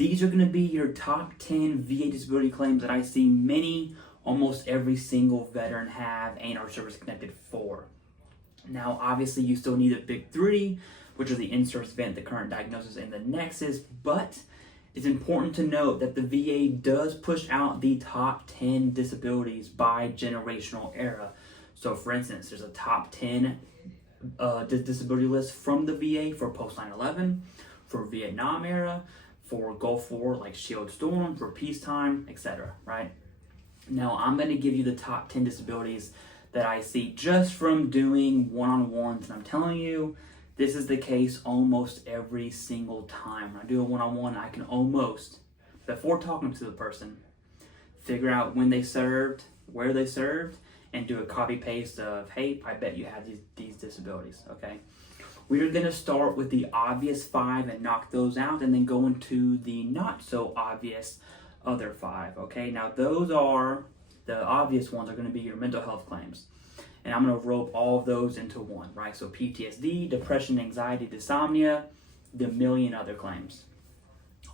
These are going to be your top 10 VA disability claims that I see almost every single veteran have and are service connected for. Now, obviously, you still need the big three, which are the in-service event, the current diagnosis, and the Nexus, but it's important to note that the VA does push out the top 10 disabilities by generational era. So, for instance, there's a top 10 disability list from the VA for post 9/11, for Vietnam era, for Gulf War like Shield Storm, for peacetime, etc. Right? Now, I'm going to give you the top 10 disabilities that I see just from doing one-on-ones, and I'm telling you, this is the case almost every single time. When I do a one-on-one, I can almost, before talking to the person, figure out when they served, where they served, and do a copy-paste of, hey, I bet you have these disabilities, okay? We're going to start with the obvious 5 and knock those out, and then go into the not-so-obvious other 5, okay? Now, those are, the obvious ones are going to be your mental health claims. And I'm going to rope all of those into one, right? So PTSD, depression, anxiety, dysomnia, the million other claims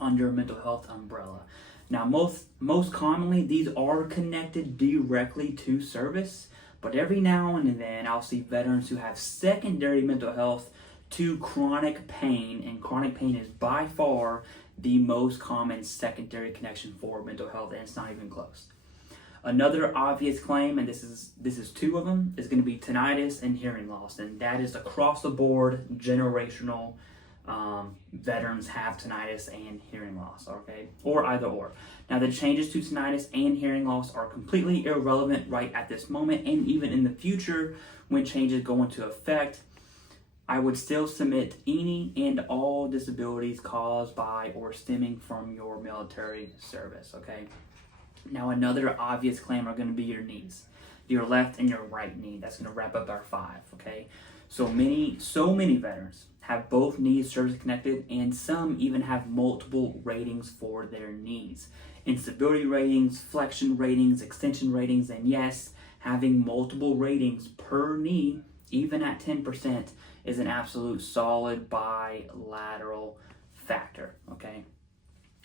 under mental health umbrella. Now, most commonly, these are connected directly to service, but every now and then I'll see veterans who have secondary mental health to chronic pain, and chronic pain is by far the most common secondary connection for mental health, and it's not even close. Another obvious claim, and this is 2 of them, is going to be tinnitus and hearing loss, and that is across the board, generational. Veterans have tinnitus and hearing loss, okay, or either or. Now, the changes to tinnitus and hearing loss are completely irrelevant right at this moment, and even in the future, when changes go into effect, I would still submit any and all disabilities caused by or stemming from your military service, okay? Now, another obvious claim are going to be your knees, your left and your right knee. That's going to wrap up our 5, okay? So many veterans have both knees service connected, and some even have multiple ratings for their knees. Instability ratings, flexion ratings, extension ratings, and yes, having multiple ratings per knee, even at 10%, is an absolute solid bilateral factor, okay?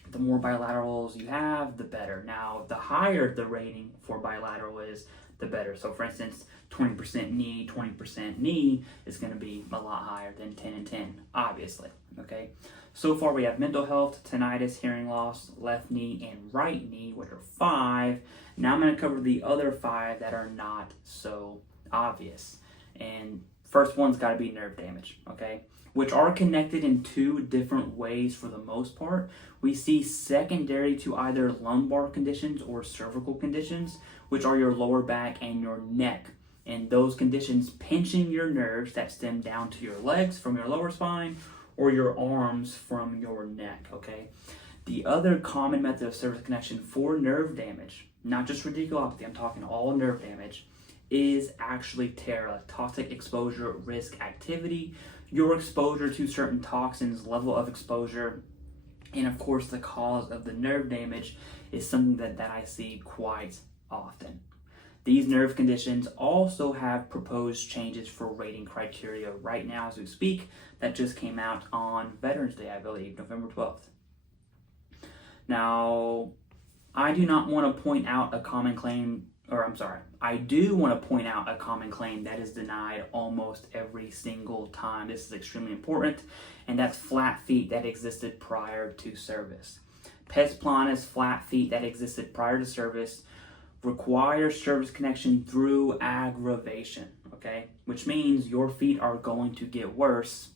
The more bilaterals you have, the better. Now, the higher the rating for bilateral is, the better. So, for instance, 20% knee, 20% knee is going to be a lot higher than 10 and 10, obviously, okay? So far, we have mental health, tinnitus, hearing loss, left knee, and right knee, which are 5. Now I'm going to cover the other 5 that are not so obvious. And first one's got to be nerve damage, okay? Which are connected in 2 different ways for the most part. We see secondary to either lumbar conditions or cervical conditions, which are your lower back and your neck. And those conditions pinching your nerves that stem down to your legs from your lower spine or your arms from your neck, okay? The other common method of service connection for nerve damage, not just radiculopathy, I'm talking all nerve damage, is actually TERA, toxic exposure risk activity, your exposure to certain toxins, level of exposure, and of course the cause of the nerve damage is something that I see quite often. These nerve conditions also have proposed changes for rating criteria right now as we speak that just came out on Veterans Day, I believe, November 12th. Now, I do not want to point out a common claim, I do want to point out a common claim that is denied almost every single time. This is extremely important, and that's flat feet that existed prior to service. Pes planus, flat feet that existed prior to service, requires service connection through aggravation, okay? Which means your feet are going to get worse.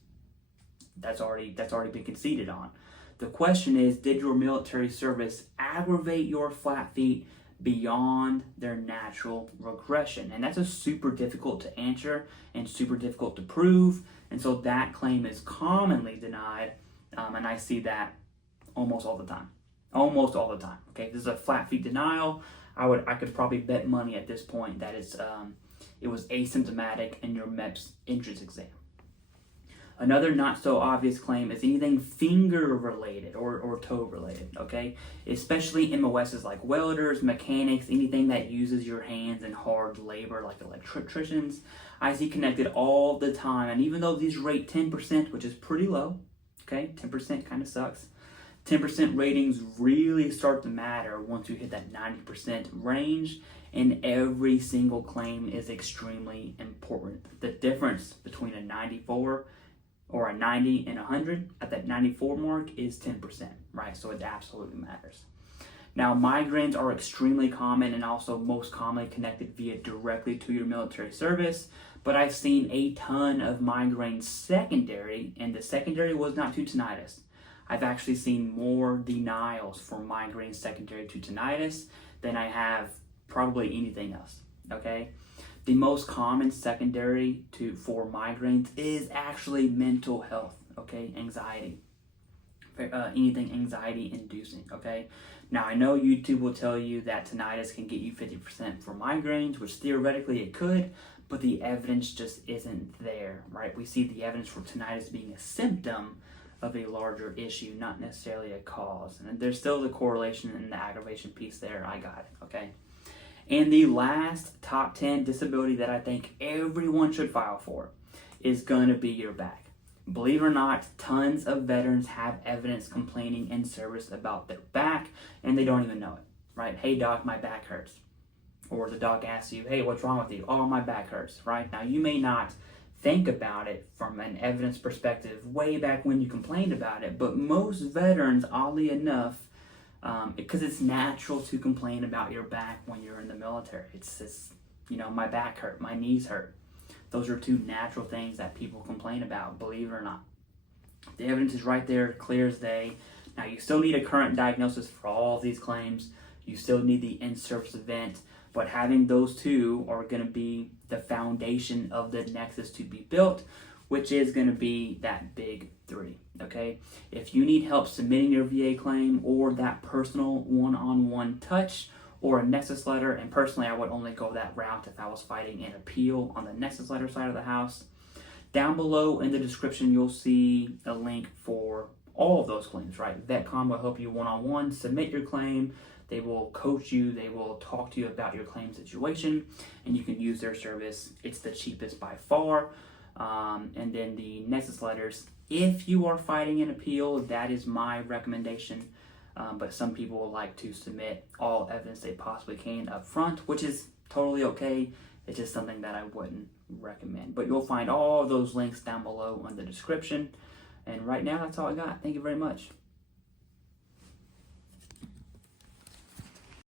That's already been conceded on. The question is, did your military service aggravate your flat feet beyond their natural regression? And that's a super difficult to answer and super difficult to prove. And so that claim is commonly denied. And I see that almost all the time. Almost all the time. Okay, this is a flat feet denial. I could probably bet money at this point that it was asymptomatic in your MEPS entrance exam. Another not so obvious claim is anything finger related or toe related, okay? Especially MOSs like welders, mechanics, anything that uses your hands in hard labor like electricians. I see connected all the time, and even though these rate 10%, which is pretty low, okay? 10% kind of sucks. 10% ratings really start to matter once you hit that 90% range, and every single claim is extremely important. The difference between a 94 or a 90 and 100 at that 94 mark is 10%, right? So it absolutely matters. Now, migraines are extremely common and also most commonly connected via directly to your military service, but I've seen a ton of migraines secondary, and the secondary was not to tinnitus. I've actually seen more denials for migraines secondary to tinnitus than I have probably anything else, okay? The most common secondary for migraines is actually mental health, okay? Anxiety. Anything anxiety inducing, okay? Now, I know YouTube will tell you that tinnitus can get you 50% for migraines, which theoretically it could, but the evidence just isn't there, right? We see the evidence for tinnitus being a symptom of a larger issue, not necessarily a cause. And there's still the correlation and the aggravation piece there. I got it, okay? And the last top 10 disability that I think everyone should file for is going to be your back. Believe it or not, tons of veterans have evidence complaining in service about their back, and they don't even know it, right? Hey, doc, my back hurts. Or the doc asks you, hey, what's wrong with you? Oh, my back hurts, right? Now, you may not think about it from an evidence perspective way back when you complained about it, but most veterans, oddly enough, because it's natural to complain about your back when you're in the military. It's just, my back hurt, my knees hurt. Those are two natural things that people complain about, believe it or not. The evidence is right there, clear as day. Now, you still need a current diagnosis for all of these claims. You still need the in-service event, but having those two are going to be the foundation of the Nexus to be built, which is going to be that big three, okay? If you need help submitting your VA claim or that personal one-on-one touch or a Nexus letter, and personally I would only go that route if I was fighting an appeal on the Nexus letter side of the house. Down below in the description you'll see a link for all of those claims, right? VetCom will help you one-on-one submit your claim. They will coach you, they will talk to you about your claim situation, and you can use their service. It's the cheapest by far. And then the Nexus letters, if you are fighting an appeal, that is my recommendation. But some people like to submit all evidence they possibly can up front, which is totally okay. It's just something that I wouldn't recommend. But you'll find all those links down below in the description. And right now, that's all I got. Thank you very much.